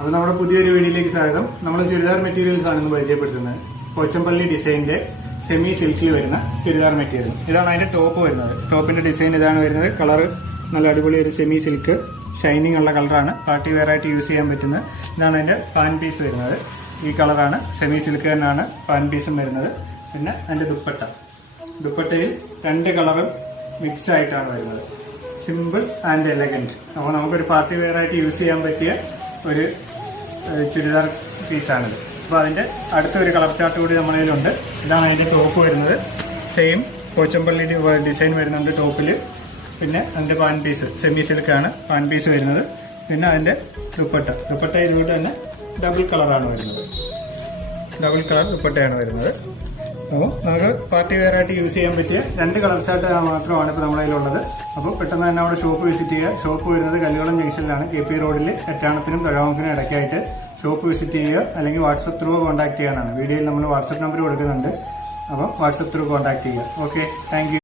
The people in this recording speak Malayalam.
അപ്പോൾ നമ്മുടെ പുതിയൊരു വീഡിയോയിലേക്ക് സ്വാഗതം. നമ്മൾ ചുരിദാർ മെറ്റീരിയൽസ് ആണ് ഇന്ന് പരിചയപ്പെടുത്തുന്നത്. പോച്ചമ്പള്ളി ഡിസൈനിന്റെ സെമി സിൽക്കിൽ വരുന്ന ചുരിദാർ മെറ്റീരിയൽ. ഇതാണ് അതിന്റെ ടോപ്പ് വരുന്നത്. ടോപ്പിന്റെ ഡിസൈൻ ഇതാണ് വരുന്നത്. കളർ നല്ല അടിപൊളി ഒരു സെമി സിൽക്ക് ഷൈനിങ് ഉള്ള കളറാണ്. പാർട്ടി വെയർ ആയിട്ട് യൂസ് ചെയ്യാൻ പറ്റുന്നത്. ഇതാണ് അതിന്റെ പാൻ പീസ് വരുന്നത്. ഈ കളറാണ്, സെമി സിൽക്ക് തന്നെയാണ് പാൻ പീസും വരുന്നത്. പിന്നെ അതിന്റെ ദുപ്പട്ടയിൽ രണ്ട് കളറും മിക്സ് ആയിട്ടാണ് വരുന്നത്. Simple and elegant. അപ്പോൾ നമുക്കൊരു പാർട്ടി വെയർ ആയിട്ട് യൂസ് ചെയ്യാൻ പറ്റിയ ഒരു ചുരിദാർ പീസാണിത്. അപ്പോൾ അതിന്റെ അടുത്തൊരു കളർ ചാർട്ട് കൂടി നമ്മുടെ കയ്യിലുണ്ട്. ഇതാണ് അതിന്റെ ടോപ്പ് വരുന്നത്. സെയിം പോച്ചമ്പള്ളി ഡിസൈൻ വരുന്നുണ്ട് ടോപ്പിൽ. പിന്നെ അതിന്റെ പാൻ പീസ് സെമി സിൽക്കാണ് പാൻ പീസ് വരുന്നത്. പിന്നെ അതിന്റെ ദുപ്പട്ട ഇതുകൊണ്ട് തന്നെ ഡബിൾ കളറാണ് വരുന്നത്. ഡബിൾ കളർ ദുപ്പട്ടയാണ് വരുന്നത്. അപ്പോൾ നമുക്ക് പാർട്ടി വെയർ ആയിട്ട് യൂസ് ചെയ്യാൻ പറ്റിയ രണ്ട് കളർ ചാർട്ട് മാത്രമാണ് ഇപ്പോൾ നമ്മുടെ കയ്യിലുള്ളത്. അപ്പോൾ പെട്ടെന്ന് തന്നെ അവിടെ ഷോപ്പ് വിസിറ്റ് ചെയ്യുക. ഷോപ്പ് വരുന്നത് കല്ലുകുളം ജംഗ്ഷനിലാണ്, KP റോഡിൽ എറ്റാണത്തിനും തഴവത്തിനും ഇടയ്ക്കായിട്ട്. ഷോപ്പ് വിസിറ്റ് ചെയ്യുക, അല്ലെങ്കിൽ വാട്സപ്പ് ത്രൂ കോൺടാക്ട് ചെയ്യാനാണ്. വീഡിയോയിൽ നമ്മൾ വാട്സപ്പ് നമ്പർ കൊടുക്കുന്നുണ്ട്. അപ്പോൾ വാട്സപ്പ് ത്രൂ കോൺടാക്ട് ചെയ്യുക. Okay, thank you.